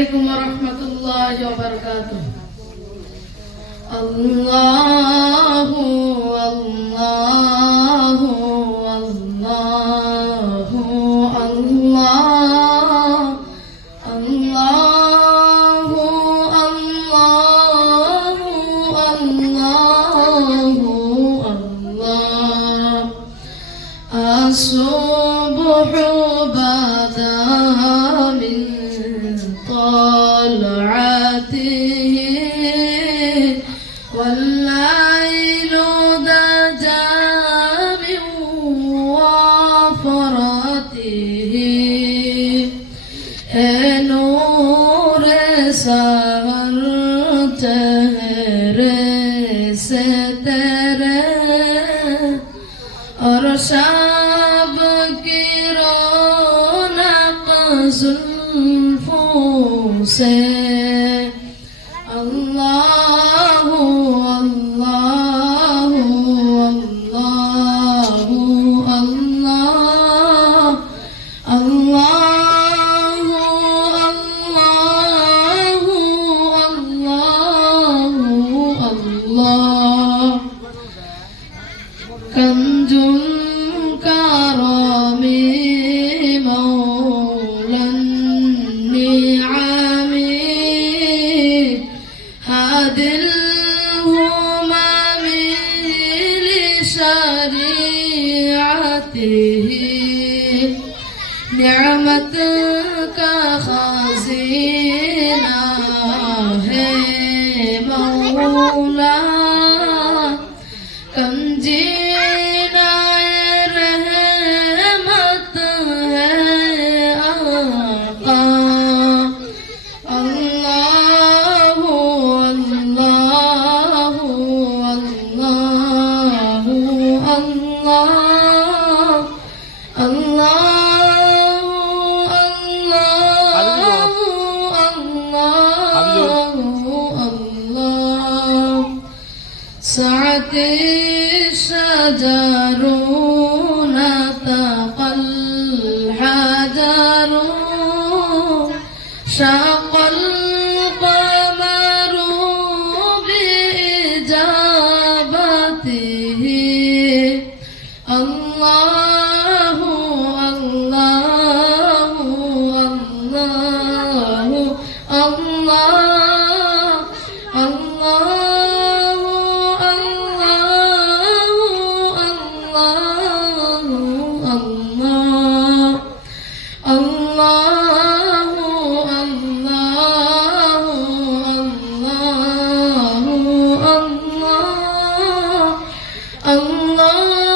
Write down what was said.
عليكم ورحمة الله وبركاته. الله الله الله الله الله الله الله الله الصبح بدا من طلعته والليل دجى من وفرته نور سهر تهر سترى और शाब की रौनक जुल्फों से अल्लाह अल्लाह अल्लाह अल्लाह अल्लाह अल्लाह अल्लाह कंजुल كرامي مولى النعم هادي الهمم لشريعته نعمتك خزينة है मौला कंजी سعتي الشجر نطق الحجر شق القمر بإجابته الله الله الله الله الله Allah